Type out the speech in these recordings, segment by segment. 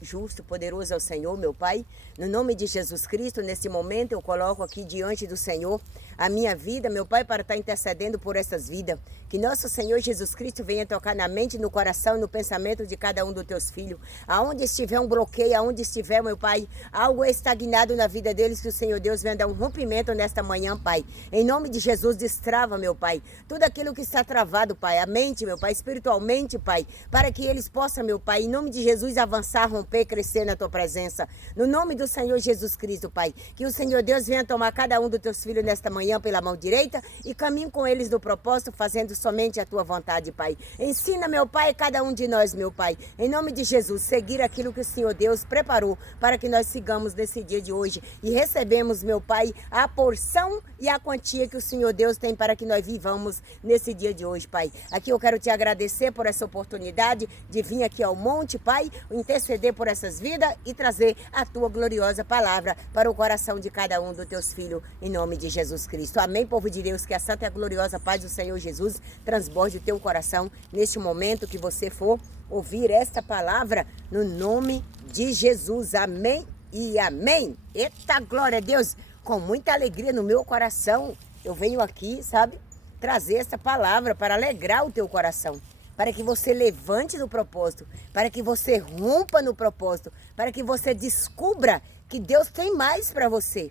Justo, poderoso é o Senhor, meu Pai. No nome de Jesus Cristo, nesse momento eu coloco aqui diante do Senhor a minha vida, meu Pai, para estar intercedendo por essas vidas. Que nosso Senhor Jesus Cristo venha tocar na mente, no coração e no pensamento de cada um dos teus filhos. Aonde estiver um bloqueio, aonde estiver, meu Pai, algo estagnado na vida deles, que o Senhor Deus venha dar um rompimento nesta manhã, Pai. Em nome de Jesus, destrava, meu Pai, tudo aquilo que está travado, Pai. A mente, meu Pai, espiritualmente, Pai, para que eles possam, meu Pai, em nome de Jesus, avançar, romper, crescer na tua presença. No nome do Senhor Jesus Cristo, Pai. Que o Senhor Deus venha tomar cada um dos teus filhos nesta manhã pela mão direita e caminhe com eles no propósito, fazendo somente a tua vontade, Pai. Ensina, meu Pai, cada um de nós, meu Pai, em nome de Jesus, seguir aquilo que o Senhor Deus preparou para que nós sigamos nesse dia de hoje e recebemos, meu Pai, a porção e a quantia que o Senhor Deus tem para que nós vivamos nesse dia de hoje, Pai. Aqui eu quero te agradecer por essa oportunidade de vir aqui ao monte, Pai, interceder por essas vidas e trazer a tua gloriosa palavra para o coração de cada um dos teus filhos, em nome de Jesus Cristo. Amém, povo de Deus, que a santa e a gloriosa paz do Senhor Jesus transborde o teu coração neste momento que você for ouvir esta palavra, no nome de Jesus. Amém e amém. Eita, glória a Deus, com muita alegria no meu coração, eu venho aqui, sabe, trazer essa palavra para alegrar o teu coração, para que você levante no propósito, para que você rompa no propósito, para que você descubra que Deus tem mais para você.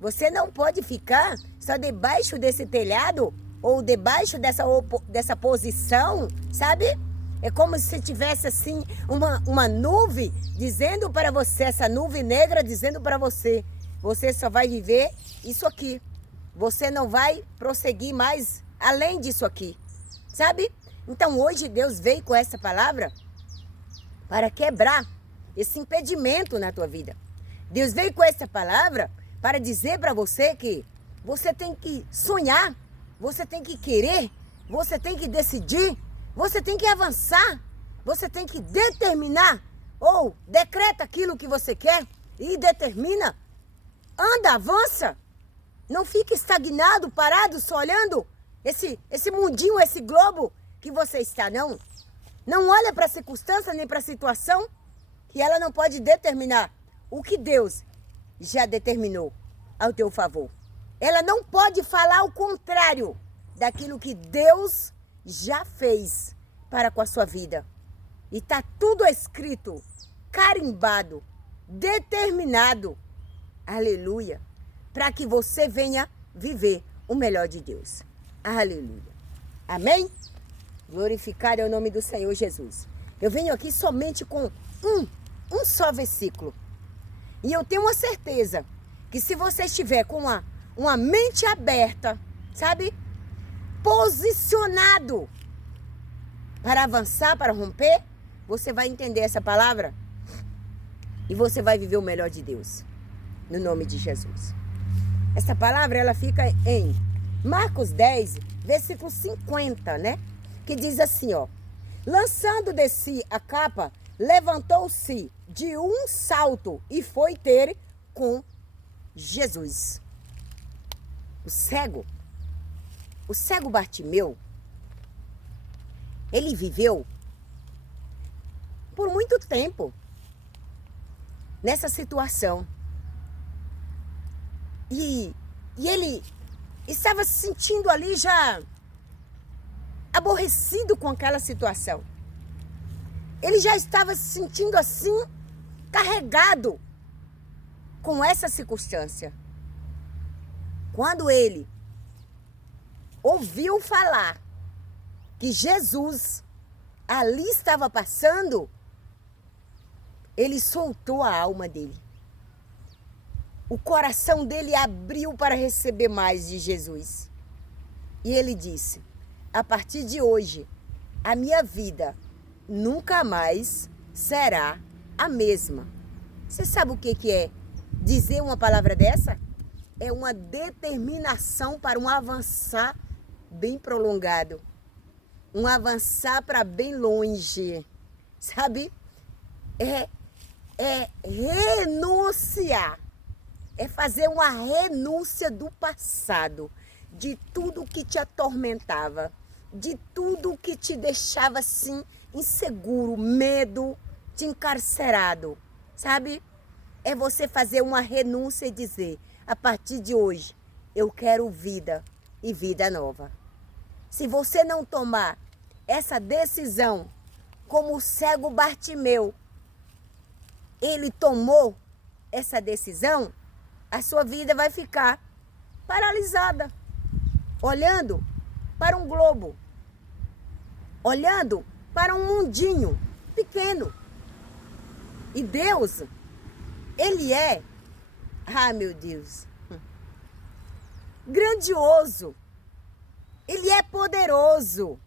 Você não pode ficar só debaixo desse telhado ou debaixo dessa posição, sabe? É como se tivesse assim uma nuvem dizendo para você, essa nuvem negra dizendo para você, você só vai viver isso aqui. Você não vai prosseguir mais além disso aqui, sabe? Então hoje Deus veio com essa palavra para quebrar esse impedimento na tua vida. Deus veio com essa palavra para dizer para você que você tem que sonhar, você tem que querer, você tem que decidir, você tem que avançar, você tem que determinar ou decreta aquilo que você quer e determina. Anda, avança. Não fique estagnado, parado, só olhando esse mundinho, esse globo que você está, não. Não olha para a circunstância nem para a situação, que ela não pode determinar o que Deus já determinou ao teu favor. Ela não pode falar o contrário daquilo que Deus já fez para com a sua vida. E está tudo escrito, carimbado, determinado, aleluia, para que você venha viver o melhor de Deus. Aleluia. Amém? Glorificado é o nome do Senhor Jesus. Eu venho aqui somente com um só versículo. E eu tenho uma certeza que se você estiver com uma mente aberta, sabe? Posicionado para avançar, para romper, você vai entender essa palavra e você vai viver o melhor de Deus. No nome de Jesus. Essa palavra, ela fica em Marcos 10, versículo 50, né? Que diz assim, ó. Lançando de si a capa, levantou-se de um salto e foi ter com Jesus. O cego Bartimeu, ele viveu por muito tempo nessa situação. E ele estava se sentindo ali já aborrecido com aquela situação. Ele já estava se sentindo assim, carregado com essa circunstância. Quando ele ouviu falar que Jesus ali estava passando, ele soltou a alma dele. O coração dele abriu para receber mais de Jesus. E ele disse, a partir de hoje, a minha vida nunca mais será a mesma. Você sabe o que é dizer uma palavra dessa? É uma determinação para um avançar bem prolongado. Um avançar para bem longe. Sabe? É renunciar. É fazer uma renúncia do passado, de tudo que te atormentava, de tudo que te deixava assim inseguro, medo, te encarcerado, sabe? É você fazer uma renúncia e dizer, a partir de hoje, eu quero vida e vida nova. Se você não tomar essa decisão, como o cego Bartimeu, ele tomou essa decisão, a sua vida vai ficar paralisada, olhando para um globo, olhando para um mundinho pequeno. E Deus, Ele é, meu Deus, grandioso. Ele é poderoso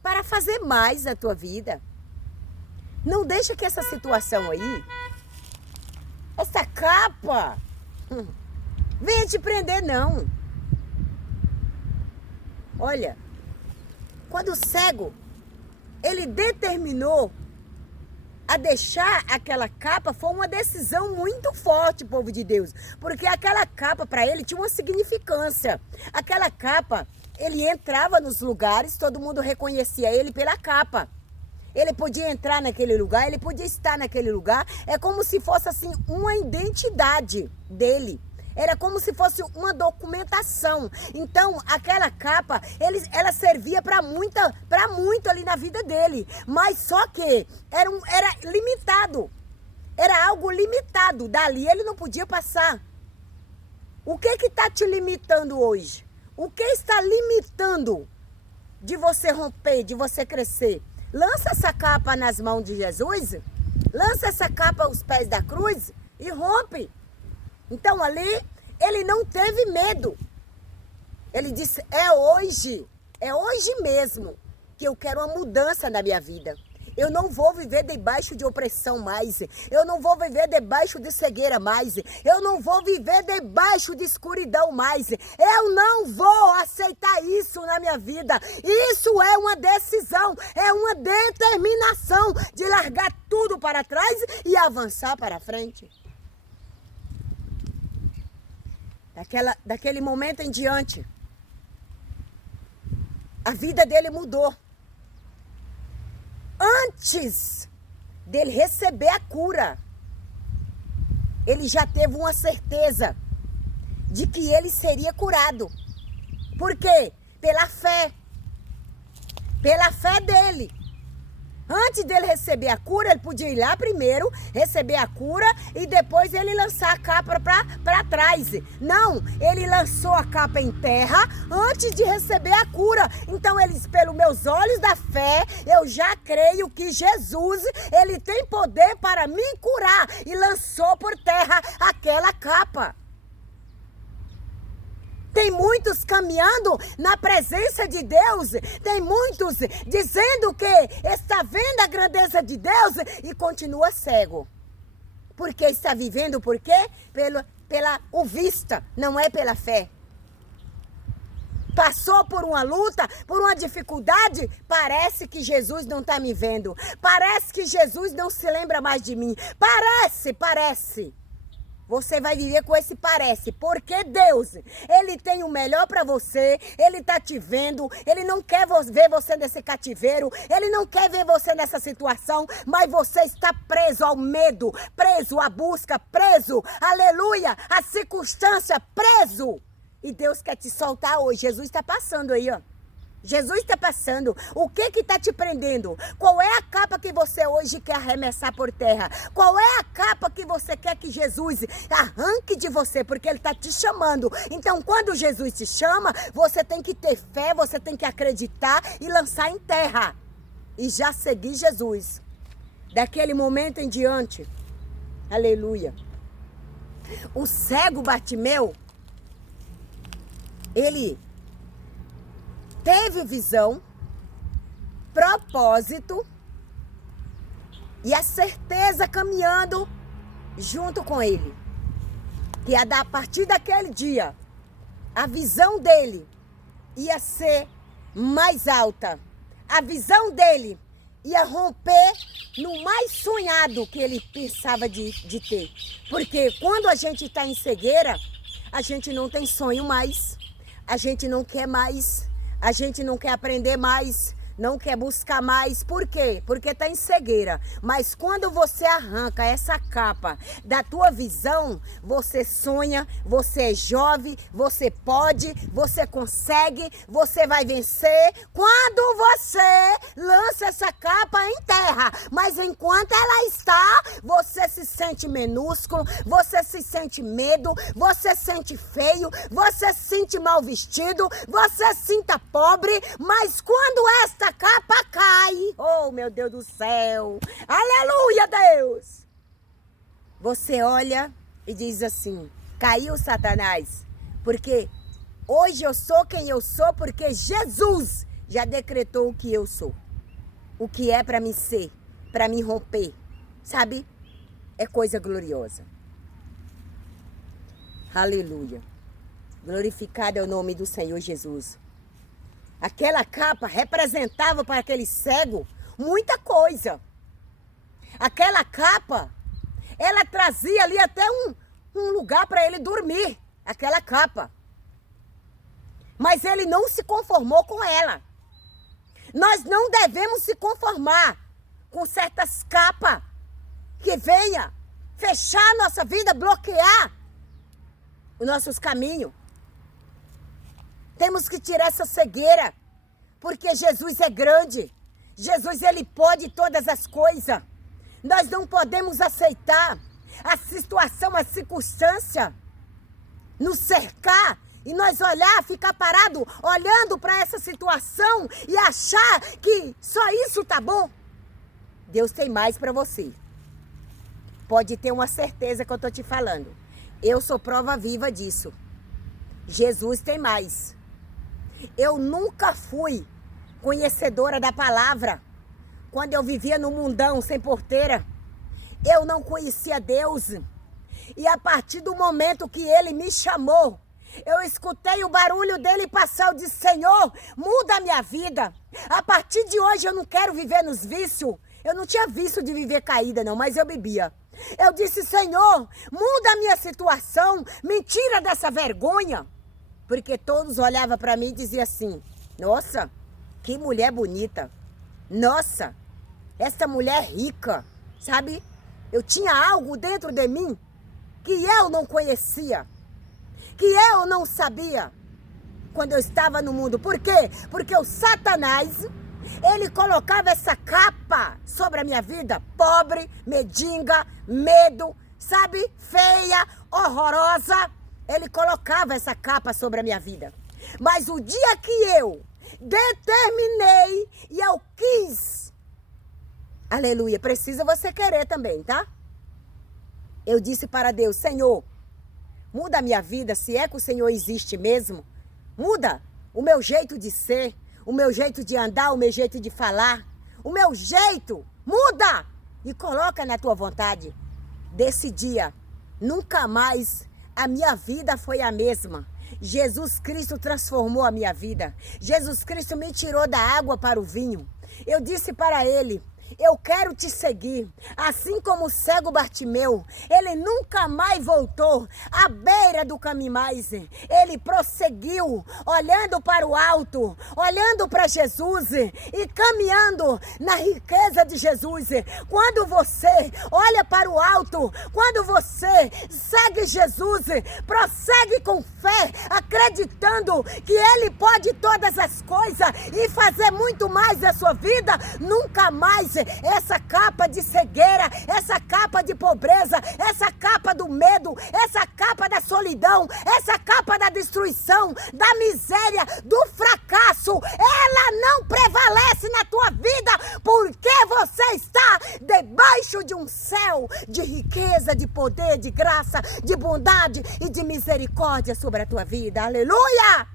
para fazer mais na tua vida. Não deixa que essa situação aí, essa capa, venha te prender, não. Olha, quando o cego, ele determinou a deixar aquela capa, foi uma decisão muito forte, povo de Deus. Porque aquela capa para ele tinha uma significância. Aquela capa, ele entrava nos lugares, todo mundo reconhecia ele pela capa. Ele podia entrar naquele lugar, ele podia estar naquele lugar. É como se fosse assim uma identidade dele. Era como se fosse uma documentação. Então, aquela capa, ela servia para muito ali na vida dele. Mas só que era limitado. Era algo limitado. Dali ele não podia passar. O que está te limitando hoje? O que está limitando de você romper, de você crescer? Lança essa capa nas mãos de Jesus. Lança essa capa aos pés da cruz e rompe. Então ali, ele não teve medo. Ele disse, é hoje mesmo que eu quero uma mudança na minha vida. Eu não vou viver debaixo de opressão mais. Eu não vou viver debaixo de cegueira mais. Eu não vou viver debaixo de escuridão mais. Eu não vou aceitar isso na minha vida. Isso é uma decisão, é uma determinação de largar tudo para trás e avançar para frente. Daquele momento em diante, a vida dele mudou. Antes dele receber a cura, ele já teve uma certeza de que ele seria curado. Por quê? Pela fé. Pela fé dele. Antes dele receber a cura, ele podia ir lá primeiro, receber a cura e depois ele lançar a capa para trás. Não, ele lançou a capa em terra antes de receber a cura. Então ele disse, pelos meus olhos da fé, eu já creio que Jesus, ele tem poder para me curar. E lançou por terra aquela capa. Tem muitos caminhando na presença de Deus. Tem muitos dizendo que está vendo a grandeza de Deus e continua cego. Porque está vivendo por quê? Pela vista, não é pela fé. Passou por uma luta, por uma dificuldade, parece que Jesus não está me vendo. Parece que Jesus não se lembra mais de mim. Parece. Você vai viver com esse parece, porque Deus, Ele tem o melhor para você, Ele está te vendo, Ele não quer ver você nesse cativeiro, Ele não quer ver você nessa situação, mas você está preso ao medo, preso à busca, preso, aleluia, à circunstância, preso. E Deus quer te soltar hoje, Jesus está passando aí, ó. Jesus está passando. O que está te prendendo? Qual é a capa que você hoje quer arremessar por terra? Qual é a capa que você quer que Jesus arranque de você? Porque Ele está te chamando. Então, quando Jesus te chama, você tem que ter fé, você tem que acreditar e lançar em terra. E já seguir Jesus. Daquele momento em diante, aleluia, o cego Bartimeu, ele teve visão, propósito e a certeza caminhando junto com ele. Que a partir daquele dia, a visão dele ia ser mais alta. A visão dele ia romper no mais sonhado que ele pensava de ter. Porque quando a gente está em cegueira, a gente não tem sonho mais, a gente não quer mais. A gente não quer aprender mais. não quer buscar mais. Por quê? Porque está em cegueira. Mas quando você arranca essa capa da tua visão, você sonha, você é jovem, você pode, você consegue, você vai vencer. Quando você lança essa capa em terra, mas enquanto ela está, você se sente minúsculo, você se sente medo, você sente feio, você se sente mal vestido, você se sinta pobre, mas quando esta capa cai, oh meu Deus do céu, aleluia Deus, você olha e diz assim, caiu Satanás, porque hoje eu sou quem eu sou, porque Jesus já decretou o que eu sou, o que é para mim ser, para mim romper, sabe? É coisa gloriosa. Aleluia. Glorificado é o nome do Senhor Jesus. Aquela capa representava para aquele cego muita coisa. Aquela capa, ela trazia ali até um lugar para ele dormir. Aquela capa. Mas ele não se conformou com ela. Nós não devemos se conformar com certas capas que venha fechar nossa vida, bloquear os nossos caminhos. Temos que tirar essa cegueira, porque Jesus é grande. Jesus, ele pode todas as coisas. Nós não podemos aceitar a situação, a circunstância nos cercar e nós olhar, ficar parado, olhando para essa situação e achar que só isso tá bom. Deus tem mais para você. Pode ter uma certeza que eu tô te falando. Eu sou prova viva disso. Jesus tem mais. Eu nunca fui conhecedora da palavra. Quando eu vivia no mundão sem porteira, eu não conhecia Deus. E a partir do momento que Ele me chamou, eu escutei o barulho dele passar, eu disse, Senhor, muda a minha vida. A partir de hoje eu não quero viver nos vícios. Eu não tinha vício de viver caída não, mas eu bebia. Eu disse, Senhor, muda a minha situação, me tira dessa vergonha. Porque todos olhavam para mim e diziam assim, nossa, que mulher bonita. Nossa, essa mulher rica, sabe? Eu tinha algo dentro de mim que eu não conhecia, que eu não sabia quando eu estava no mundo. Por quê? Porque o Satanás, ele colocava essa capa sobre a minha vida, pobre, mendiga, medo, sabe? Feia, horrorosa. Ele colocava essa capa sobre a minha vida. Mas o dia que eu determinei e eu quis, aleluia, precisa você querer também, tá? Eu disse para Deus, Senhor, muda a minha vida, se é que o Senhor existe mesmo. Muda o meu jeito de ser, o meu jeito de andar, o meu jeito de falar, o meu jeito, muda e coloca na tua vontade. Desse dia, nunca mais a minha vida foi a mesma. Jesus Cristo transformou a minha vida. Jesus Cristo me tirou da água para o vinho. Eu disse para ele, eu quero te seguir. Assim como o cego Bartimeu, ele nunca mais voltou à beira do caminho mais. Ele prosseguiu, olhando para o alto, olhando para Jesus e caminhando na riqueza de Jesus. Quando você olha para o alto, quando você segue Jesus, prossegue com fé, acreditando que Ele pode todas as coisas e fazer muito mais na sua vida, nunca mais essa capa de cegueira, essa capa de pobreza, essa capa do medo, essa capa da solidão, essa capa da destruição, da miséria, do fracasso, ela não prevalece na tua vida, porque você está debaixo de um céu de riqueza, de poder, de graça, de bondade e de misericórdia sobre a tua vida. Aleluia!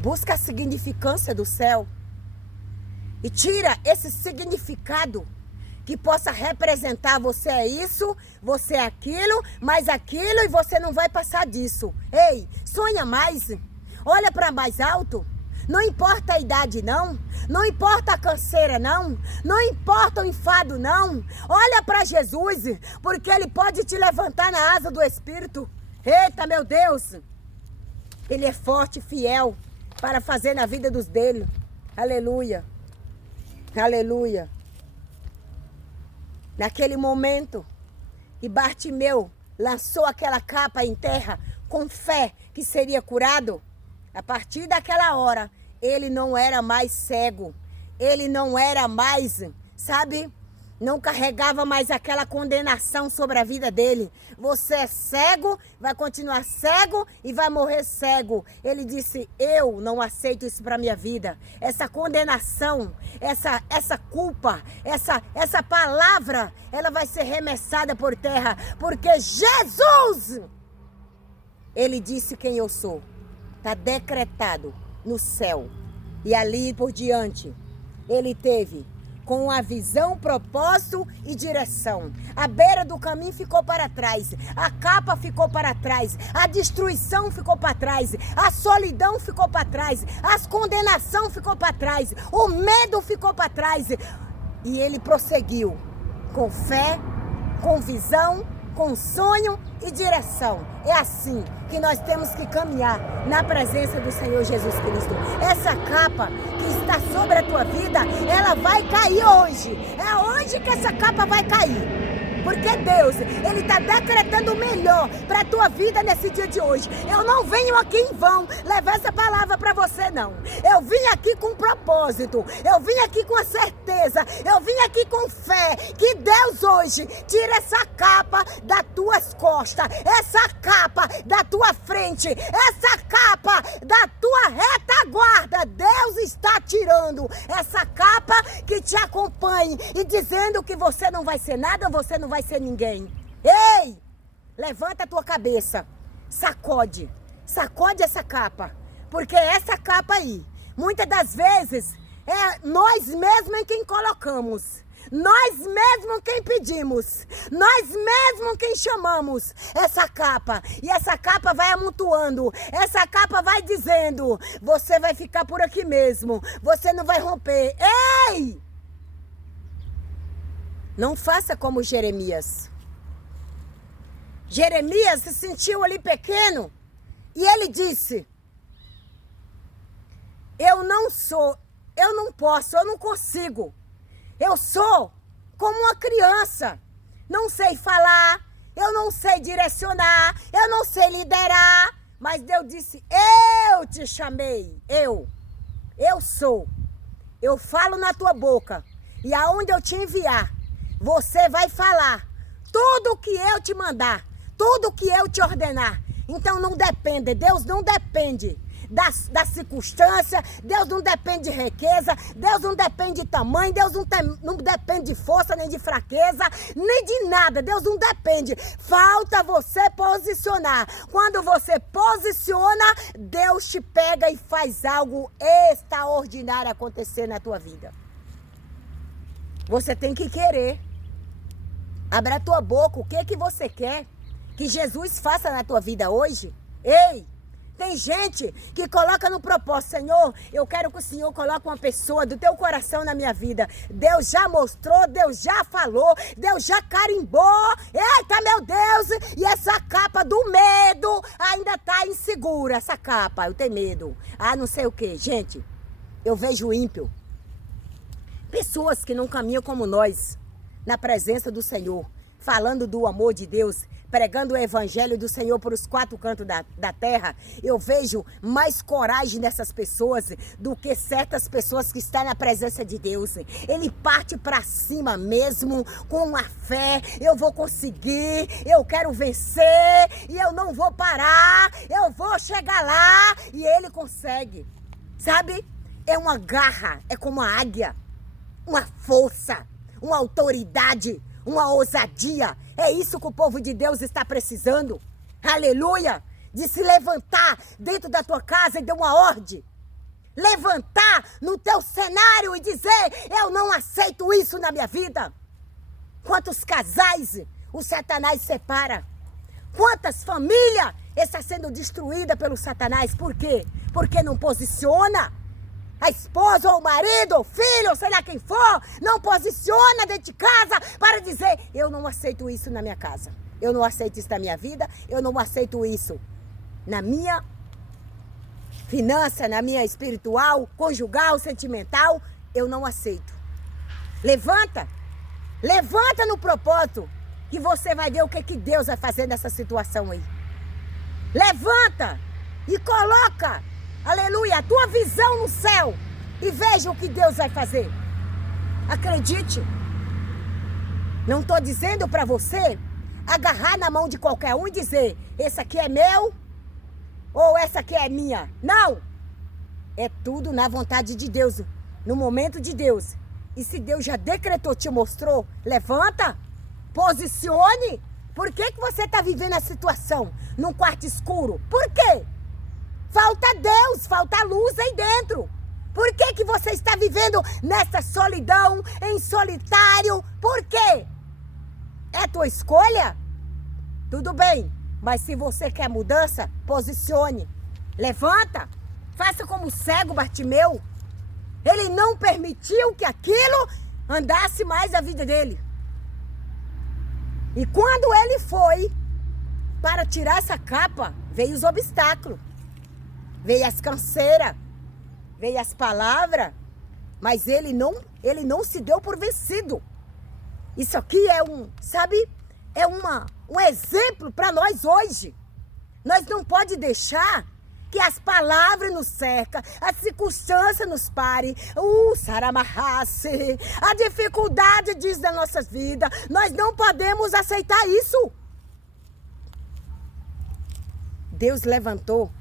Busca a significância do céu e tira esse significado que possa representar você é isso, você é aquilo, mais aquilo e você não vai passar disso. Ei, sonha mais, olha para mais alto. Não importa a idade não, não importa a canseira não, não importa o enfado não. Olha para Jesus, porque Ele pode te levantar na asa do Espírito. Eita, meu Deus! Ele é forte, fiel. para fazer na vida dos dele. Aleluia. Aleluia. Naquele momento, e Bartimeu lançou aquela capa em terra com fé que seria curado. A partir daquela hora, ele não era mais cego. Ele não era mais, sabe? Não carregava mais aquela condenação sobre a vida dele. Você é cego, vai continuar cego e vai morrer cego. Ele disse, eu não aceito isso para minha vida. Essa condenação, essa culpa, essa palavra, ela vai ser remessada por terra. Porque Jesus, ele disse quem eu sou. Está decretado no céu. E ali por diante, ele teve com a visão, propósito e direção. A beira do caminho ficou para trás. A capa ficou para trás. A destruição ficou para trás. A solidão ficou para trás. A condenação ficou para trás. O medo ficou para trás. E ele prosseguiu com fé, com visão, com sonho e direção. É assim que nós temos que caminhar na presença do Senhor Jesus Cristo. Essa capa que está sobre a tua vida, ela vai cair hoje. É hoje que essa capa vai cair. Porque Deus, Ele está decretando o melhor para a tua vida nesse dia de hoje. Eu não venho aqui em vão levar essa palavra para você, não. Eu vim aqui com um propósito. Eu vim aqui com a certeza. Eu vim aqui com fé que Deus hoje tira essa capa das tuas costas. Essa capa da tua frente. Essa capa da tua retaguarda. Deus está tirando essa capa que te acompanhe e dizendo que você não vai ser nada, você não vai ser ninguém. Ei! Levanta a tua cabeça. Sacode. Sacode essa capa. Porque essa capa aí, muitas das vezes, é nós mesmos em quem colocamos. Nós mesmos quem pedimos. Nós mesmos quem chamamos essa capa. E essa capa vai amontoando. Essa capa vai dizendo, você vai ficar por aqui mesmo. Você não vai romper. Ei! Não faça como Jeremias. Jeremias se sentiu ali pequeno e ele disse, eu não sou, eu não posso, eu não consigo. Eu sou como uma criança. Não sei falar, eu não sei direcionar, eu não sei liderar. Mas Deus disse, eu te chamei, eu sou. Eu falo na tua boca e aonde eu te enviar, você vai falar tudo o que eu te mandar, tudo o que eu te ordenar. Então não depende, Deus não depende da circunstância, Deus não depende de riqueza, Deus não depende de tamanho, Deus não depende de força, nem de fraqueza, nem de nada, Deus não depende. Falta você posicionar. Quando você posiciona, Deus te pega e faz algo extraordinário acontecer na tua vida. Você tem que querer. Abra a tua boca, o que você quer que Jesus faça na tua vida hoje? Ei, tem gente que coloca no propósito, Senhor, eu quero que o Senhor coloque uma pessoa do teu coração na minha vida. Deus já mostrou, Deus já falou, Deus já carimbou. Eita, meu Deus, e essa capa do medo ainda está insegura, essa capa, eu tenho medo. Ah, não sei o que. Gente, eu vejo ímpio, pessoas que não caminham como nós, na presença do Senhor, falando do amor de Deus, pregando o evangelho do Senhor por os quatro cantos da terra. Eu vejo mais coragem nessas pessoas do que certas pessoas que estão na presença de Deus. Ele parte para cima mesmo, com a fé, eu vou conseguir, eu quero vencer, e eu não vou parar, eu vou chegar lá, e ele consegue. Sabe? É uma garra, é como a águia, uma força, uma autoridade, uma ousadia. É isso que o povo de Deus está precisando. Aleluia! De se levantar dentro da tua casa e dar uma ordem. Levantar no teu cenário e dizer, eu não aceito isso na minha vida. Quantos casais o Satanás separa? Quantas famílias estão sendo destruídas pelo Satanás? Por quê? Porque não posiciona. A esposa ou o marido ou filho, sei lá quem for, não posiciona dentro de casa para dizer, eu não aceito isso na minha casa. Eu não aceito isso na minha vida, eu não aceito isso na minha finança, na minha espiritual, conjugal, sentimental, eu não aceito. Levanta. Levanta no propósito, que você vai ver o que Deus vai fazer nessa situação aí. Levanta e coloca, aleluia, a tua visão no céu e veja o que Deus vai fazer. Acredite. Não estou dizendo para você agarrar na mão de qualquer um e dizer, esse aqui é meu ou essa aqui é minha. Não. É tudo na vontade de Deus, no momento de Deus. E se Deus já decretou, te mostrou, levanta, posicione. Por que você está vivendo a situação num quarto escuro? Por quê? Falta Deus, falta luz aí dentro. Por que você está vivendo nessa solidão, em solitário? Por quê? É tua escolha? Tudo bem, mas se você quer mudança, posicione. Levanta, faça como o cego Bartimeu. Ele não permitiu que aquilo andasse mais a vida dele. E quando ele foi para tirar essa capa, veio os obstáculos. Veio as canseiras, veio as palavras, mas ele não se deu por vencido. Isso aqui é um exemplo para nós hoje. Nós não podemos deixar que as palavras nos cercam, as circunstâncias nos parem, saramarrasse, a dificuldade diz das nossas vidas. Nós não podemos aceitar isso. Deus levantou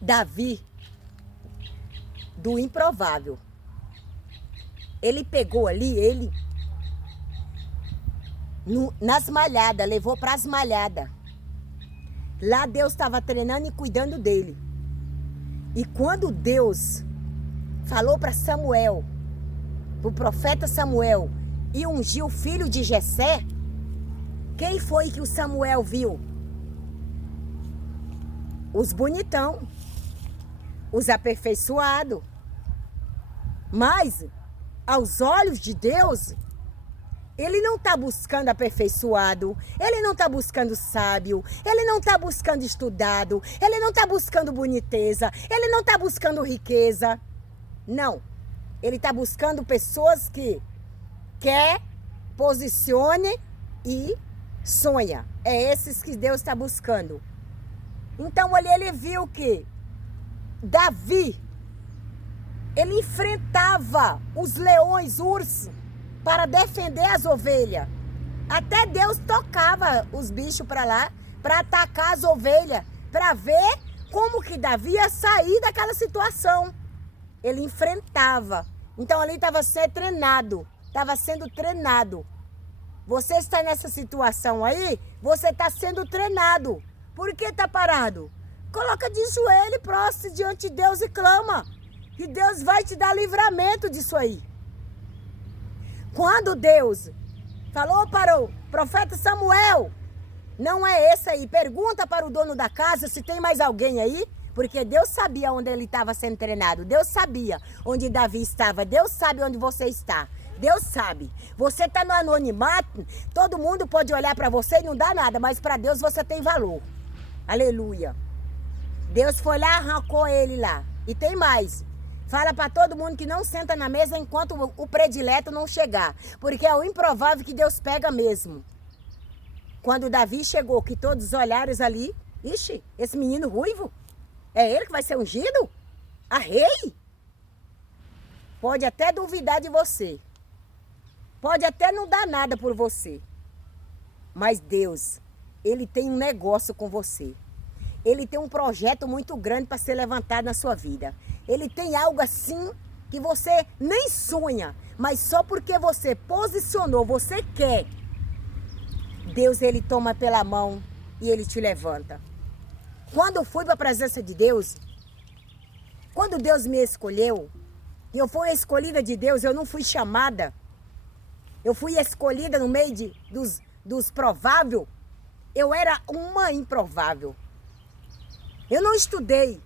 Davi do improvável. Ele pegou ali, nas malhadas, levou para as malhadas. Lá Deus estava treinando e cuidando dele. E quando Deus falou para Samuel, para o profeta Samuel, e ungiu o filho de Jessé, quem foi que o Samuel viu? Os bonitão, os aperfeiçoados. Mas, aos olhos de Deus, ele não está buscando aperfeiçoado, ele não está buscando sábio, ele não está buscando estudado, ele não está buscando boniteza, ele não está buscando riqueza. Não, ele está buscando pessoas que quer, posicione e sonha. É esses que Deus está buscando. Então ali ele viu que Davi, ele enfrentava os leões, ursos, para defender as ovelhas. Até Deus tocava os bichos para lá, para atacar as ovelhas, para ver como que Davi ia sair daquela situação. Ele enfrentava. Então ali estava sendo treinado. Você está nessa situação aí, você está sendo treinado. Por que está parado? Coloca de joelho próximo diante de Deus e clama. Que Deus vai te dar livramento disso aí. Quando Deus falou para o profeta Samuel, não é esse aí, pergunta para o dono da casa se tem mais alguém aí, porque Deus sabia onde ele estava sendo treinado, Deus sabia onde Davi estava, Deus sabe onde você está, Deus sabe. Você está no anonimato, todo mundo pode olhar para você e não dá nada, mas para Deus você tem valor. Aleluia. Deus foi lá, arrancou ele lá. E tem mais. Fala para todo mundo que não senta na mesa enquanto o predileto não chegar. Porque é o improvável que Deus pega mesmo. Quando Davi chegou, que todos olharam ali. Ixi, esse menino ruivo, é ele que vai ser ungido? A rei? Pode até duvidar de você. Pode até não dar nada por você. Mas Deus, Ele tem um negócio com você. Ele tem um projeto muito grande para ser levantado na sua vida. Ele tem algo assim que você nem sonha, mas só porque você posicionou, você quer. Deus, Ele toma pela mão e Ele te levanta. Quando eu fui para a presença de Deus, quando Deus me escolheu, e eu fui escolhida de Deus, eu não fui chamada. Eu fui escolhida no meio dos prováveis. Eu era uma improvável. Eu não estudei.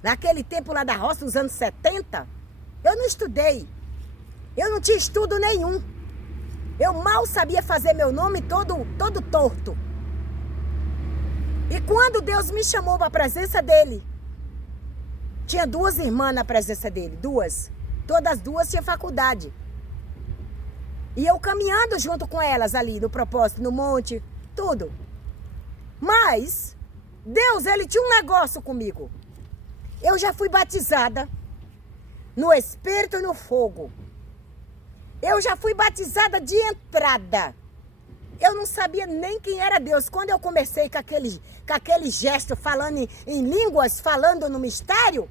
Naquele tempo lá da roça, dos anos 70, eu não estudei. Eu não tinha estudo nenhum. Eu mal sabia fazer meu nome todo torto. E quando Deus me chamou para a presença dele, tinha 2 irmãs na presença dele, 2. Todas 2 tinham faculdade. E eu caminhando junto com elas ali, no propósito, no monte, tudo. Mas, Deus, ele tinha um negócio comigo. Eu já fui batizada no Espírito e no fogo. Eu já fui batizada de entrada. Eu não sabia nem quem era Deus. Quando eu comecei com aquele gesto, falando em línguas, falando no mistério,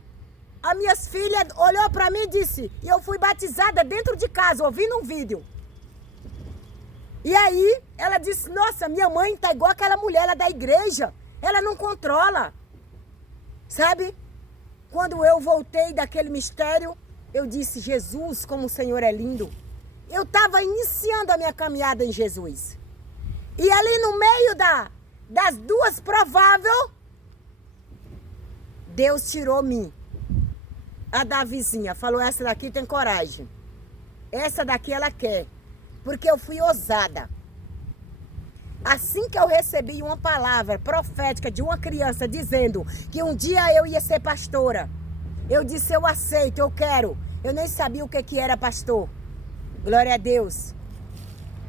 as minhas filhas olhou para mim e disse, e eu fui batizada dentro de casa, ouvindo um vídeo. E aí, ela disse, nossa, minha mãe tá igual aquela mulher lá da igreja. Ela não controla. Sabe? Quando eu voltei daquele mistério, eu disse, Jesus, como o Senhor é lindo. Eu estava iniciando a minha caminhada em Jesus. E ali no meio das 2 prováveis, Deus tirou-me. A da vizinha falou, essa daqui tem coragem. Essa daqui ela quer. Porque eu fui ousada. Assim que eu recebi uma palavra profética de uma criança dizendo que um dia eu ia ser pastora, eu disse, eu aceito, eu quero. Eu nem sabia o que era pastor. Glória a Deus.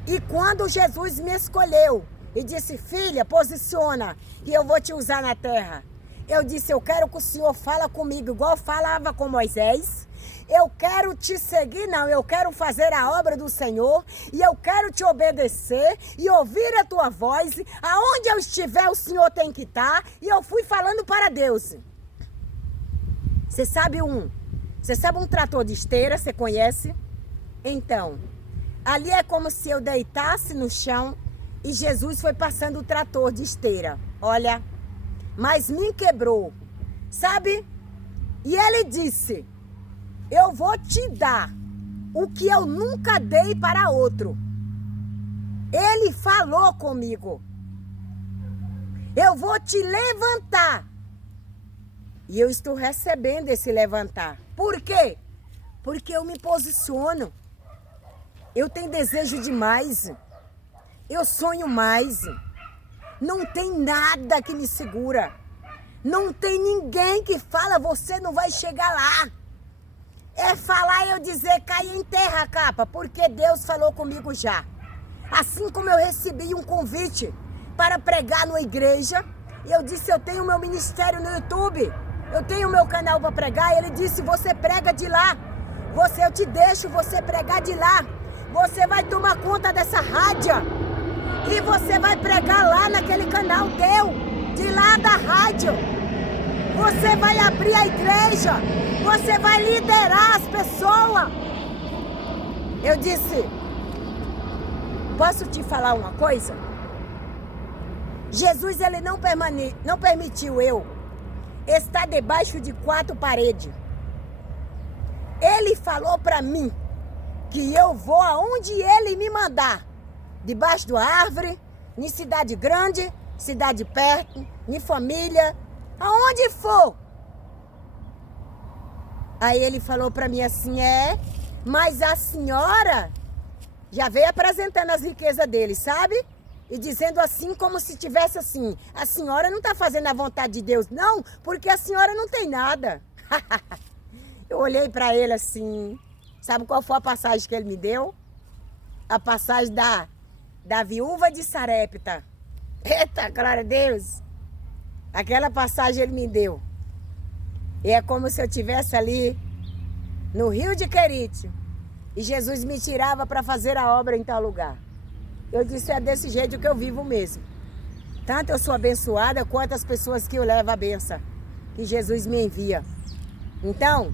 E quando Jesus me escolheu e disse, filha, posiciona, que eu vou te usar na terra. Eu disse, eu quero que o Senhor fala comigo, igual falava com Moisés. Eu quero te seguir, não, eu quero fazer a obra do Senhor. E eu quero te obedecer e ouvir a tua voz. Aonde eu estiver, o Senhor tem que estar. E eu fui falando para Deus. Você sabe um trator de esteira, você conhece? Então, ali é como se eu deitasse no chão e Jesus foi passando o trator de esteira. Olha, mas me quebrou, sabe? E ele disse, eu vou te dar o que eu nunca dei para outro. Ele falou comigo. Eu vou te levantar. E eu estou recebendo esse levantar. Por quê? Porque eu me posiciono. Eu tenho desejo de mais. Eu sonho mais. Não tem nada que me segura. Não tem ninguém que fala, você não vai chegar lá. É falar e eu dizer, cai em terra, capa, porque Deus falou comigo já. Assim como eu recebi um convite para pregar numa igreja, eu disse, eu tenho meu ministério no YouTube, eu tenho meu canal para pregar, ele disse, você prega de lá, eu te deixo você pregar de lá, você vai tomar conta dessa rádio e você vai pregar lá naquele canal teu, de lá da rádio. Você vai abrir a igreja. Você vai liderar as pessoas. Eu disse, posso te falar uma coisa? Jesus, ele não permitiu eu estar debaixo de 4 paredes. Ele falou para mim que eu vou aonde ele me mandar. Debaixo de uma árvore, em cidade grande, cidade perto, em família, aonde for. Aí ele falou para mim assim, mas a senhora já veio apresentando as riquezas dele, sabe? E dizendo assim, como se tivesse assim, a senhora não está fazendo a vontade de Deus, não, porque a senhora não tem nada. Eu olhei para ele assim, sabe qual foi a passagem que ele me deu? A passagem da viúva de Sarepta. Eita, glória a Deus! Aquela passagem ele me deu. E é como se eu estivesse ali no Rio de Querite e Jesus me tirava para fazer a obra em tal lugar. Eu disse, é desse jeito que eu vivo mesmo. Tanto eu sou abençoada quanto as pessoas que eu levo a benção, que Jesus me envia. Então,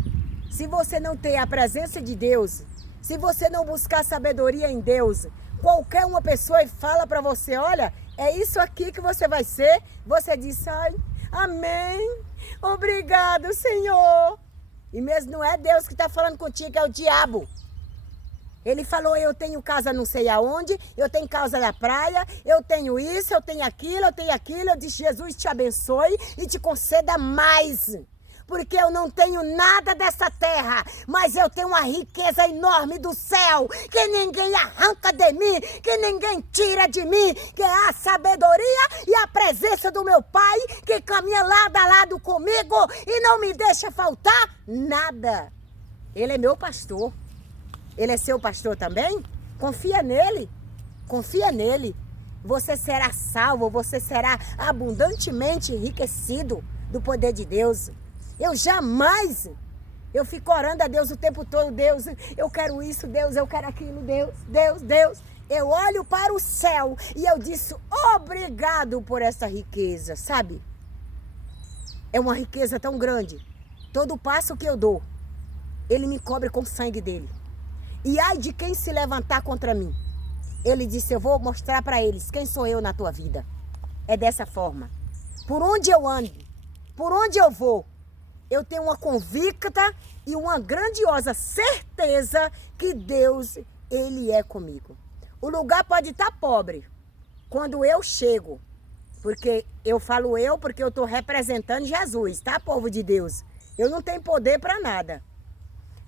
se você não tem a presença de Deus, se você não buscar sabedoria em Deus, qualquer uma pessoa fala para você, olha, é isso aqui que você vai ser, você diz, ai, amém, obrigado, Senhor. E mesmo não é Deus que está falando contigo, é o diabo. Ele falou, eu tenho casa não sei aonde, eu tenho casa na praia, eu tenho isso, eu tenho aquilo, eu tenho aquilo. Eu disse, Jesus te abençoe e te conceda mais. porque eu não tenho nada dessa terra, mas eu tenho uma riqueza enorme do céu, que ninguém arranca de mim, que ninguém tira de mim, que é a sabedoria e a presença do meu Pai, que caminha lado a lado comigo e não me deixa faltar nada. Ele é meu pastor. Ele é seu pastor também? Confia nele. Confia nele. Você será salvo, você será abundantemente enriquecido do poder de Deus. Eu fico orando a Deus o tempo todo. Deus, eu quero isso, Deus, eu quero aquilo, Deus. Eu olho para o céu e eu disse, obrigado por essa riqueza, sabe? É uma riqueza tão grande. Todo passo que eu dou, Ele me cobre com o sangue dele. E ai de quem se levantar contra mim. Ele disse, eu vou mostrar para eles quem sou eu na tua vida. É dessa forma. Por onde eu ando, por onde eu vou, eu tenho uma convicta e uma grandiosa certeza que Deus, Ele é comigo. O lugar pode estar pobre quando eu chego. Porque eu falo porque eu estou representando Jesus, tá, povo de Deus? Eu não tenho poder para nada.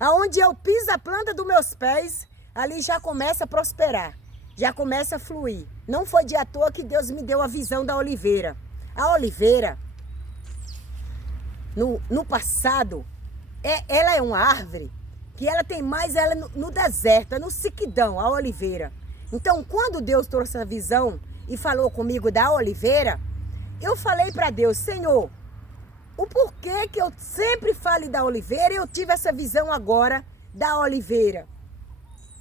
Aonde eu piso a planta dos meus pés, ali já começa a prosperar. Já começa a fluir. Não foi de à toa que Deus me deu a visão da oliveira. A oliveira, no passado, ela é uma árvore que ela tem mais ela no deserto, é no sequidão, a oliveira. Então, quando Deus trouxe a visão e falou comigo da oliveira, eu falei para Deus, Senhor, o porquê que eu sempre falo da oliveira e eu tive essa visão agora da oliveira?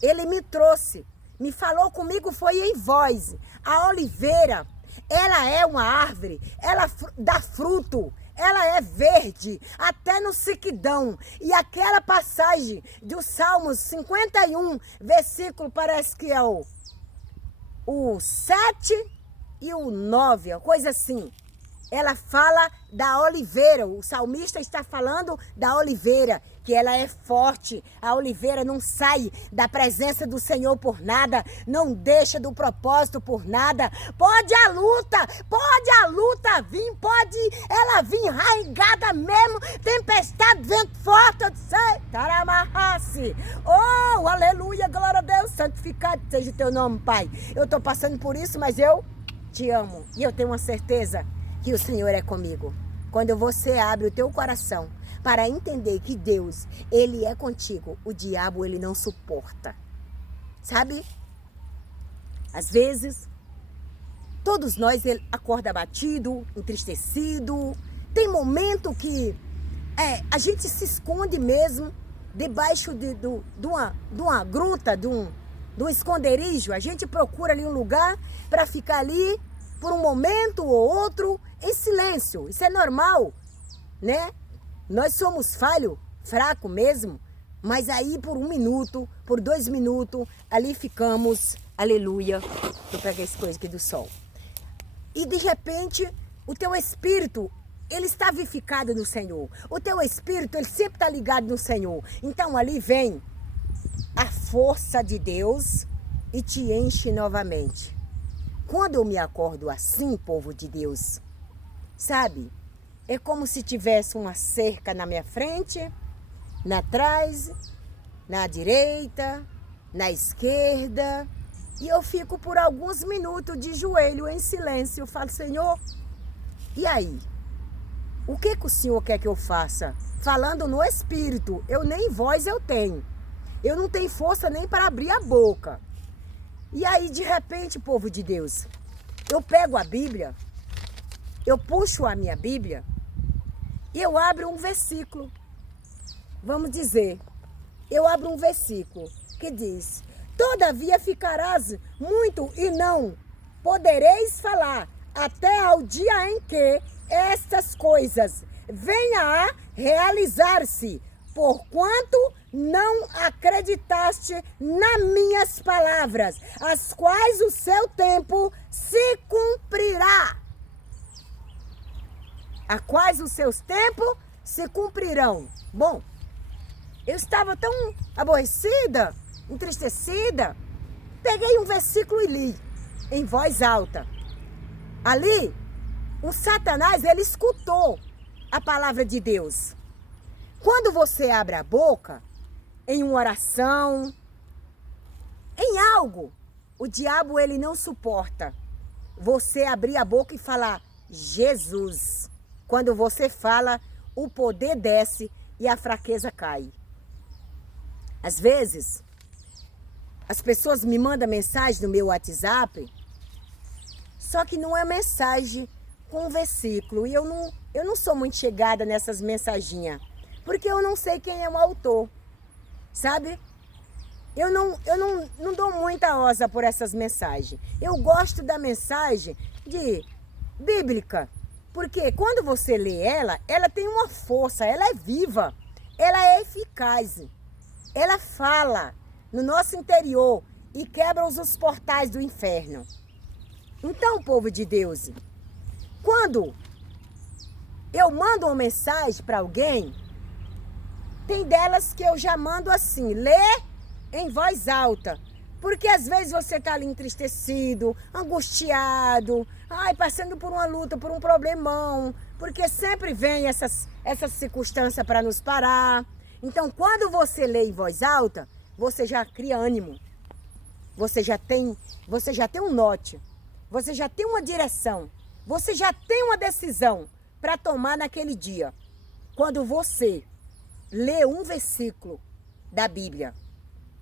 Ele me trouxe. Me falou comigo, foi em voz. A oliveira, ela é uma árvore, ela dá fruto, ela é verde, até no sequidão. E aquela passagem do Salmos 51, versículo, parece que é o 7 e o 9, coisa assim. Ela fala da oliveira, o salmista está falando da oliveira, que ela é forte. A oliveira não sai da presença do Senhor por nada, não deixa do propósito por nada. Pode a luta vir, pode ela vir arraigada mesmo, tempestade, vento forte, eu sei, taramarrasse. Oh, aleluia, glória a Deus, santificado seja o teu nome, Pai. Eu estou passando por isso, mas eu te amo e eu tenho uma certeza que o Senhor é comigo. Quando você abre o teu coração para entender que Deus, Ele é contigo, o diabo, ele não suporta. Sabe? Às vezes, todos nós acorda abatido, entristecido. Tem momento que a gente se esconde mesmo debaixo de uma gruta, de um esconderijo. A gente procura ali um lugar para ficar ali por um momento ou outro em silêncio. Isso é normal, né? Nós somos fraco mesmo, mas aí por 1 minuto, por 2 minutos, ali ficamos, aleluia. Eu peguei essa coisa aqui do sol. E de repente, o teu espírito, ele está vivificado no Senhor. O teu espírito, ele sempre está ligado no Senhor. Então ali vem a força de Deus e te enche novamente. Quando eu me acordo assim, povo de Deus, sabe? É como se tivesse uma cerca na minha frente, na trás, na direita, na esquerda. E eu fico por alguns minutos de joelho em silêncio. Eu falo, Senhor, e aí? O que o Senhor quer que eu faça? Falando no Espírito, eu nem voz eu tenho. Eu não tenho força nem para abrir a boca. E aí, de repente, povo de Deus, eu pego a Bíblia, eu puxo a minha Bíblia e eu abro um versículo. Vamos dizer, eu abro um versículo que diz, todavia ficarás muito e não podereis falar até ao dia em que estas coisas venham a realizar-se, porquanto não acreditaste nas minhas palavras, as quais o seu tempo se cumprirá. A quais os seus tempos se cumprirão. Bom, eu estava tão aborrecida, entristecida, peguei um versículo e li, em voz alta. Ali, o Satanás, ele escutou a palavra de Deus. Quando você abre a boca, em uma oração, em algo, o diabo ele não suporta você abrir a boca e falar Jesus. Quando você fala, o poder desce e a fraqueza cai. Às vezes, as pessoas me mandam mensagem no meu WhatsApp, só que não é mensagem com um versículo. E eu não sou muito chegada nessas mensaginhas, porque eu não sei quem é o autor, sabe? Eu não dou muita osa por essas mensagens. Eu gosto da mensagem bíblica, porque quando você lê ela tem uma força, ela é viva, ela é eficaz, ela fala no nosso interior e quebra os portais do inferno. Então, povo de Deus, quando eu mando uma mensagem para alguém, tem delas que eu já mando assim, lê em voz alta. Porque às vezes você está ali entristecido, angustiado, passando por uma luta, por um problemão, porque sempre vem essas circunstâncias para nos parar. Então, quando você lê em voz alta, você já cria ânimo. Você já tem um norte. Você já tem uma direção. Você já tem uma decisão para tomar naquele dia. Quando você lê um versículo da Bíblia,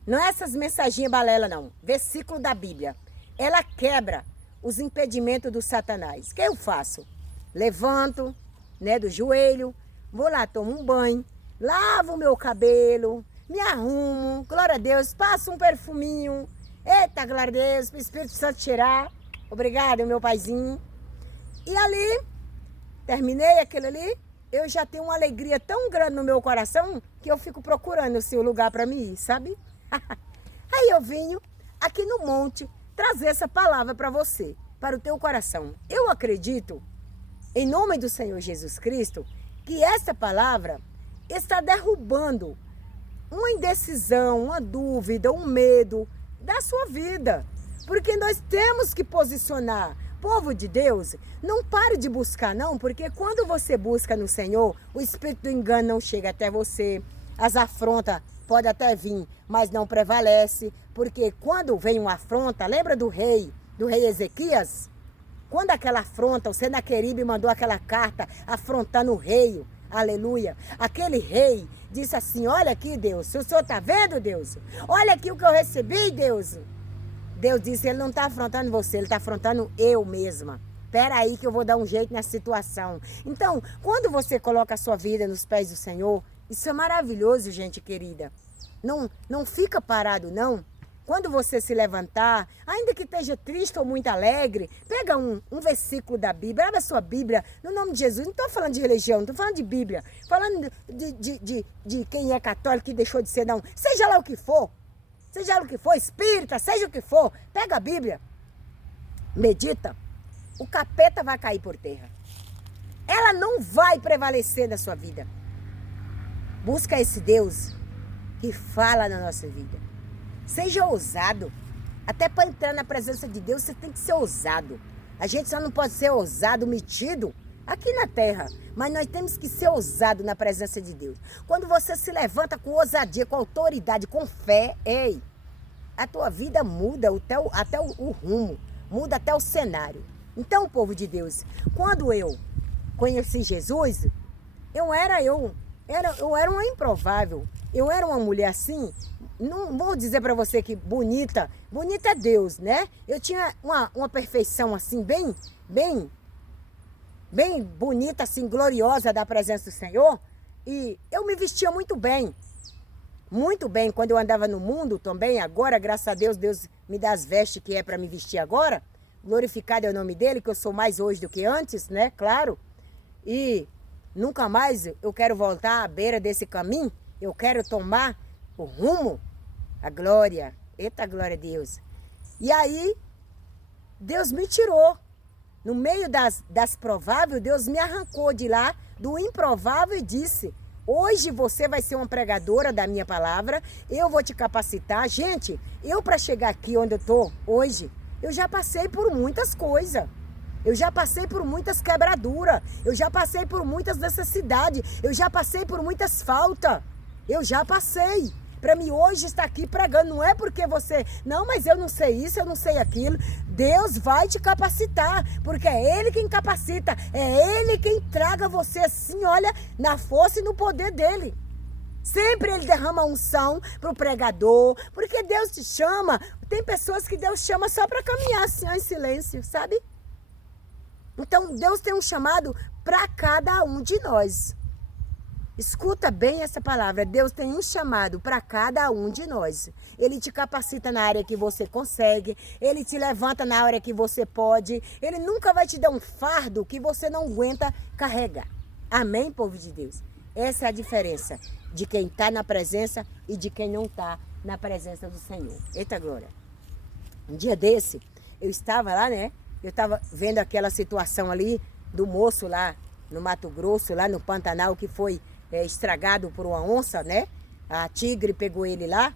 não é essas mensaginhas balela não, versículo da Bíblia, ela quebra os impedimentos do Satanás. O que eu faço? Levanto, do joelho, vou lá, tomo um banho, lavo o meu cabelo, me arrumo, glória a Deus, passo um perfuminho, eita, glória a Deus, para o Espírito Santo cheirar, obrigado, meu paizinho. E ali, terminei aquilo ali, eu já tenho uma alegria tão grande no meu coração que eu fico procurando o lugar para mim ir, sabe? Aí eu vim aqui no monte trazer essa palavra para você, para o teu coração. Eu acredito, em nome do Senhor Jesus Cristo, que essa palavra está derrubando uma indecisão, uma dúvida, um medo da sua vida. Porque nós temos que posicionar. Povo de Deus, não pare de buscar não, porque quando você busca no Senhor, o espírito do engano não chega até você, as afrontas podem até vir, mas não prevalece, porque quando vem uma afronta, lembra do rei Ezequias? Quando aquela afronta, o Senaqueribe mandou aquela carta afrontando o rei, aleluia, aquele rei disse assim, olha aqui Deus, se o Senhor está vendo Deus, olha aqui o que eu recebi Deus. Deus disse, ele não está afrontando você, ele está afrontando eu mesma. Espera aí que eu vou dar um jeito nessa situação. Então, quando você coloca a sua vida nos pés do Senhor, isso é maravilhoso, gente querida. Não fica parado, não. Quando você se levantar, ainda que esteja triste ou muito alegre, pega um versículo da Bíblia, abre a sua Bíblia, no nome de Jesus. Não estou falando de religião, não estou falando de Bíblia. Falando de quem é católico que deixou de ser, não. Seja lá o que for. Seja o que for, espírita, seja o que for, pega a Bíblia, medita, o capeta vai cair por terra. Ela não vai prevalecer na sua vida. Busca esse Deus que fala na nossa vida. Seja ousado. Até para entrar na presença de Deus, você tem que ser ousado. A gente só não pode ser ousado, metido aqui na terra, mas nós temos que ser ousado na presença de Deus. Quando você se levanta com ousadia, com autoridade, com fé, a tua vida muda até o rumo, muda até o cenário. Então, povo de Deus, quando eu conheci Jesus, eu era uma improvável, eu era uma mulher assim, não vou dizer para você que bonita é Deus, né? Eu tinha uma perfeição assim, bem bonita, assim, gloriosa da presença do Senhor. E eu me vestia muito bem, quando eu andava no mundo também. Agora, graças a Deus, Deus me dá as vestes que é para me vestir agora. Glorificado é o nome dele, que eu sou mais hoje do que antes, né? Claro. E nunca mais eu quero voltar à beira desse caminho. Eu quero tomar o rumo, a glória. Eita, glória a Deus. E aí, Deus me tirou. No meio das prováveis, Deus me arrancou de lá, do improvável, e disse, hoje você vai ser uma pregadora da minha palavra, eu vou te capacitar. Gente, eu para chegar aqui onde eu estou hoje, eu já passei por muitas coisas. Eu já passei por muitas quebraduras. Eu já passei por muitas necessidades. Eu já passei por muitas faltas. Eu já passei. Para mim hoje estar aqui pregando, não é porque você... Não, mas eu não sei isso, eu não sei aquilo. Deus vai te capacitar, porque é Ele quem capacita. É Ele quem traga você assim, olha, na força e no poder dEle. Sempre Ele derrama unção para o pregador, porque Deus te chama. Tem pessoas que Deus chama só para caminhar assim, ó, em silêncio, sabe? Então Deus tem um chamado para cada um de nós. Escuta bem essa palavra. Deus tem um chamado para cada um de nós. Ele te capacita na área que você consegue. Ele te levanta na área que você pode. Ele nunca vai te dar um fardo que você não aguenta carregar. Amém, povo de Deus? Essa é a diferença de quem está na presença e de quem não está na presença do Senhor. Eita glória. Um dia desse, eu estava lá, né? Eu estava vendo aquela situação ali do moço lá no Mato Grosso, lá no Pantanal, que foi estragado por uma onça, né? A tigre pegou ele lá.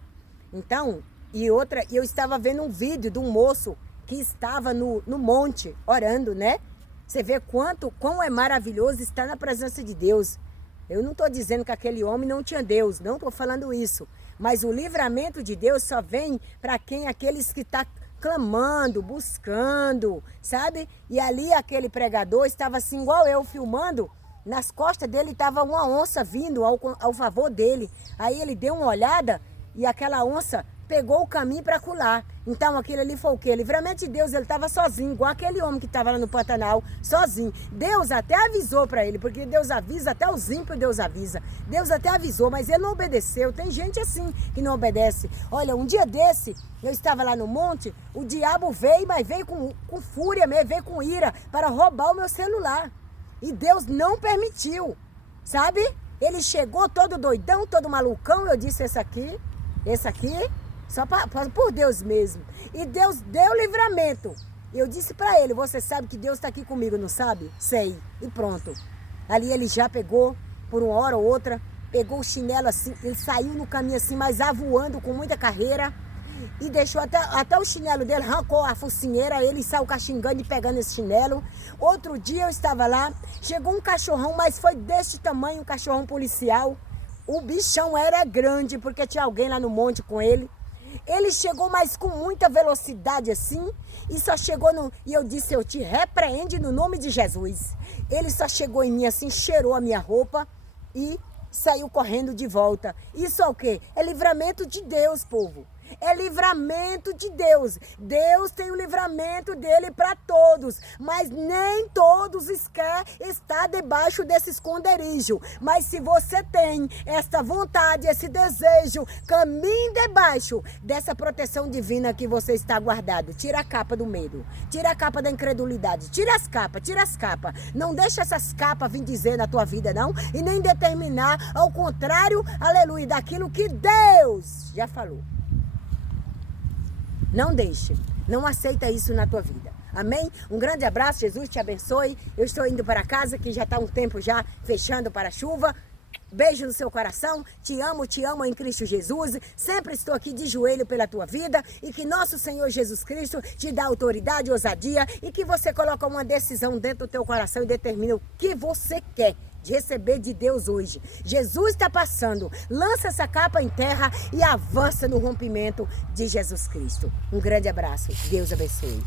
Então, eu estava vendo um vídeo de um moço que estava no monte orando, né? Você vê quão é maravilhoso estar na presença de Deus. Eu não estou dizendo que aquele homem não tinha Deus, não estou falando isso. Mas o livramento de Deus só vem para aqueles que estão clamando, buscando, sabe? E ali aquele pregador estava assim, igual eu, filmando. Nas costas dele estava uma onça vindo ao favor dele. Aí ele deu uma olhada e aquela onça pegou o caminho para acolá. Então aquilo ali foi o quê? Livramento de Deus, ele estava sozinho, igual aquele homem que estava lá no Pantanal, sozinho. Deus até avisou para ele, porque Deus avisa, até os ímpios Deus avisa. Deus até avisou, mas ele não obedeceu. Tem gente assim que não obedece. Olha, um dia desse, eu estava lá no monte, o diabo veio, mas veio com fúria mesmo, veio com ira, para roubar o meu celular. E Deus não permitiu, sabe? Ele chegou todo doidão, todo malucão. Eu disse, esse aqui, só por Deus mesmo. E Deus deu livramento. Eu disse para ele, você sabe que Deus está aqui comigo, não sabe? Sei. E pronto. Ali ele já pegou, por uma hora ou outra, pegou o chinelo assim, ele saiu no caminho assim, mas avoando com muita carreira. E deixou até o chinelo dele, arrancou a focinheira, ele saiu caxingando e pegando esse chinelo. Outro dia eu estava lá, chegou um cachorrão, mas foi deste tamanho, um cachorrão policial. O bichão era grande, porque tinha alguém lá no monte com ele. Ele chegou, mas com muita velocidade assim, e só chegou e eu disse, eu te repreende no nome de Jesus. Ele só chegou em mim assim, cheirou a minha roupa e saiu correndo de volta. Isso é o quê? É livramento de Deus, povo. É livramento de Deus. Deus tem o livramento dele para todos, mas nem todos querem estar debaixo desse esconderijo. Mas se você tem esta vontade, esse desejo, caminhe debaixo dessa proteção divina que você está guardado. Tira a capa do medo, tira a capa da incredulidade, tira as capas. Não deixa essas capas vir dizer na tua vida, não, e nem determinar ao contrário, aleluia, daquilo que Deus já falou. Não deixe, não aceita isso na tua vida. Amém? Um grande abraço, Jesus te abençoe. Eu estou indo para casa, que já está um tempo já fechando para a chuva. Beijo no seu coração, te amo em Cristo Jesus. Sempre estou aqui de joelho pela tua vida. E que nosso Senhor Jesus Cristo te dá autoridade, ousadia. E que você coloque uma decisão dentro do teu coração e determine o que você quer de receber de Deus hoje. Jesus está passando. Lança essa capa em terra e avança no rompimento de Jesus Cristo. Um grande abraço. Deus abençoe.